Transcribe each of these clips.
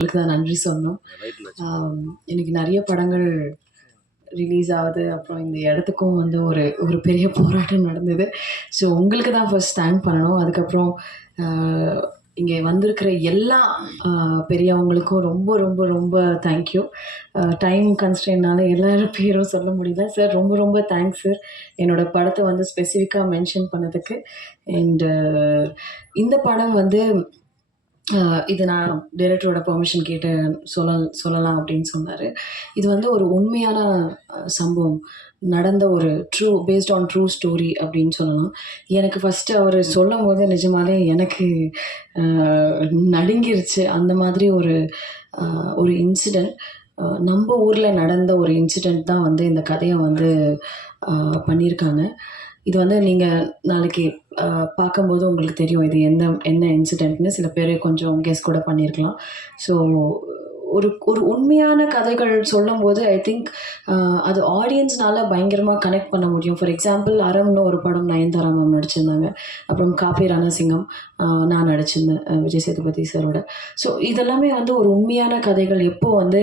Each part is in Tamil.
உங்களுக்கு தான் நன்றி ஆம், இன்னைக்கு நிறைய படங்கள் ரிலீஸ் ஆகுது. அப்புறம் இந்த இடத்துக்கும் வந்து ஒரு ஒரு பெரிய போராட்டம் நடந்தது. ஸோ உங்களுக்கு தான் ஃபர்ஸ்ட் தேங்க் பண்ணணும். அதுக்கப்புறம் இங்கே வந்திருக்கிற எல்லா பெரியவங்களுக்கும் ரொம்ப ரொம்ப ரொம்ப தேங்க்யூ டைம் கன்ஸ்டன்ட்னால எல்லாரும் பேரும் சொல்ல முடியல. சார் ரொம்ப ரொம்ப தேங்க்ஸ் சார் என்னோட படத்தை வந்து ஸ்பெசிஃபிக்காக மென்ஷன் பண்ணதுக்கு. அண்டு இந்த படம் வந்து இது நான் டைரக்டரோட பெர்மிஷன் கேட்டு சொல்ல சொல்லலாம் அப்படின்னு சொன்னார். இது வந்து ஒரு உண்மையான சம்பவம். நடந்த ஒரு true based on true story அப்படின்னு சொல்லலாம். எனக்கு ஃபஸ்ட்டு அவர் சொல்லும் போது நிஜமாலே எனக்கு நடுங்கிருச்சு. அந்த மாதிரி ஒரு ஒரு இன்சிடெண்ட் நம்ம ஊரில் நடந்த ஒரு இன்சிடெண்ட் தான் வந்து இந்த கதையை வந்து பண்ணியிருக்காங்க. இது வந்து நீங்கள் நாளைக்கு பார்க்கும்போது உங்களுக்கு தெரியும். இது எந்த என்ன இன்சிடெண்ட்னு சில பேர் கொஞ்சம் கெஸ் கூட பண்ணியிருக்கலாம் ஸோ ஒரு ஒரு உண்மையான கதைகள் சொல்லும்போது ஐ திங்க் அது ஆடியன்ஸ்னால பயங்கரமாக கனெக்ட் பண்ண முடியும். ஃபார் எக்ஸாம்பிள் அறம்னு ஒரு படம் நயன்தாரா மேம் நடிச்சிருந்தாங்க. அப்புறம் காபி ரணசிங்கம் நான் நடிச்சிருந்தேன் விஜய் சேதுபதி சாரோட. ஸோ இதெல்லாமே வந்து ஒரு உண்மையான கதைகள். எப்போ வந்து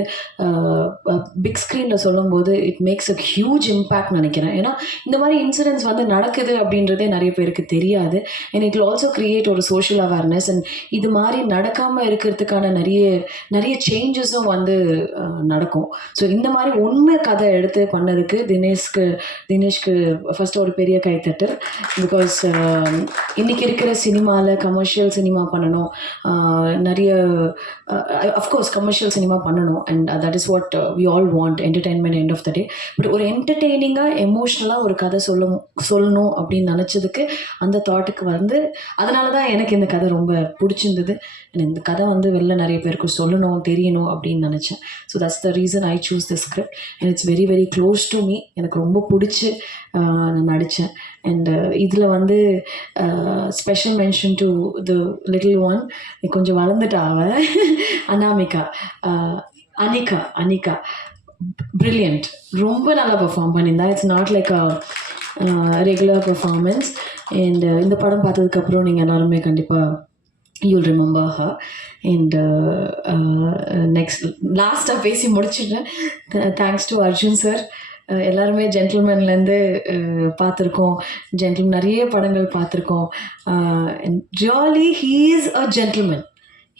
பிக் ஸ்க்ரீனில் சொல்லும்போது it makes a huge impact நினைக்கிறேன். ஏன்னா இந்த மாதிரி இன்சிடென்ட்ஸ் வந்து நடக்குது அப்படின்றதே நிறைய பேருக்கு தெரியாது. அண்ட் இட் ஆல்சோ கிரியேட் ஒரு சோஷியல் அவேர்னஸ் அண்ட் இது மாதிரி நடக்காமல் இருக்கிறதுக்கான நிறைய நிறைய சேஞ்ச் சேஞ்சஸும் வந்து நடக்கும். ஸோ இந்த மாதிரி ஒன்று கதை எடுத்து பண்ணதுக்கு தினேஷ்க்கு தினேஷ்க்கு ஃபஸ்ட்டு ஒரு பெரிய கைத்தட்டல் பிகாஸ் இன்றைக்கி இருக்கிற சினிமாவில் கமர்ஷியல் சினிமா பண்ணணும். நிறைய அஃப்கோர்ஸ் கமர்ஷியல் சினிமா பண்ணணும். And that is what we all want entertainment end of the day but ஒரு என்டர்டெய்னிங்காக எமோஷ்னலாக ஒரு கதை சொல்ல சொல்லணும் அப்படின்னு நினச்சதுக்கு அந்த தாட்டுக்கு வந்து அதனால தான் எனக்கு இந்த கதை ரொம்ப பிடிச்சிருந்தது. இந்த கதை வந்து வெளில நிறைய பேருக்கு சொல்லணும் தெரியணும். அப்படின்னு நினச்சேன். So that's the reason I choose the script and it's very very close to me எனக்கு ரொம்ப பிடிச்சி நான் நடித்தேன் அண்ட் இதில் வந்து special mention to the little one கொஞ்சம் வளர்ந்துட்டா அவ. அனாமிகா அனிகா அனிகா. பிரில்லியன்ட் ரொம்ப நல்லா பெர்ஃபார்ம் பண்ணியிருந்தா. It's not like a regular performance and இந்த படம் பார்த்ததுக்கப்புறம் நீங்கள் எல்லாருமே கண்டிப்பாக you'll remember her and next லாஸ்ட்டாக பேசி முடிச்சிட்டேன் தேங்க்ஸ் டு அர்ஜுன் சார் எல்லாருமே ஜென்டில்மேன்லேருந்து பார்த்துருக்கோம். ஜென்டில் நிறைய படங்கள் பார்த்துருக்கோம். Really he is a gentleman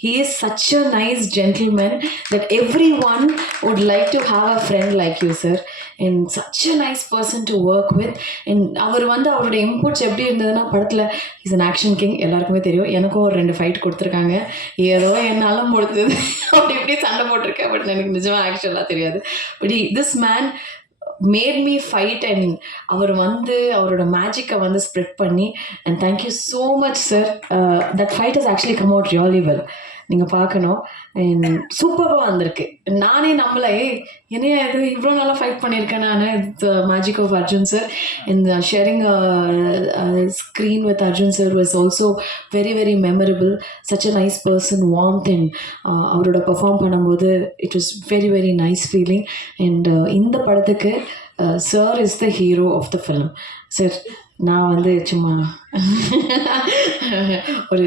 he is such a nice gentleman that every one would like to have a friend like you sir in such a nice person to work with in அவர் வந்து அவரோட இம்புட்ஸ் எப்படி இருந்ததுன்னா படத்தில் இஸ் அன் ஆக்ஷன் கிங் எல்லாருக்குமே தெரியும். எனக்கும் ஒரு ரெண்டு ஃபைட் கொடுத்துருக்காங்க. ஏதோ என்னால் முடிஞ்சது அப்படி இப்படி சண்டை போட்டிருக்கேன். பட் எனக்கு நிஜமாக ஆக்சுவலாக தெரியாது. But this man made me fight and அவர் வந்து அவரோட மேஜிக்கை வந்து ஸ்ப்ரெட் பண்ணி and thank you so much sir that fight is actually come out really well நீங்கள் பார்க்கணும். அண்ட் சூப்பராக வந்திருக்கு. நானே நம்மளே என்னையா இது? இவ்வளோ நல்லா ஃபைட் பண்ணியிருக்கேன் நான். இது மேஜிக் ஆஃப் அர்ஜுன் சார் இந்த sharing screen with Arjun sir was also very very memorable such a nice person warmth and அவரோட பெர்ஃபார்ம் பண்ணும்போது it was very very nice feeling and இந்த படத்துக்கு sir is the hero of the film sir நான் வந்து சும்மா ஒரு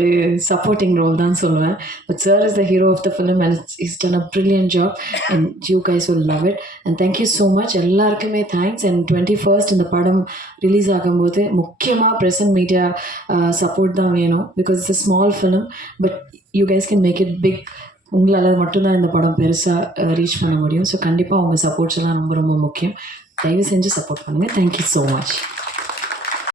சப்போர்ட்டிங் ரோல் தான் சொல்லுவேன். But sir is the hero of the film and is done a brilliant job and you guys will love it and thank you so much எல்லாருக்குமே தேங்க்ஸ் அண்ட் டுவெண்ட்டி ஃபர்ஸ்ட் இந்த படம் ரிலீஸ் ஆகும்போது முக்கியமாக ப்ரெசன்ட் மீடியா சப்போர்ட் தான் வேணும் because it's a small film but you guys can make it big உங்களால் மட்டும்தான் இந்த படம் பெருசாக ரீச் uh, பண்ண முடியும். ஸோ கண்டிப்பாக உங்கள் சப்போர்ட்ஸ் எல்லாம் ரொம்ப ரொம்ப முக்கியம். தயவு செஞ்சு சப்போர்ட் பண்ணுங்கள் தேங்க்யூ ஸோ மச்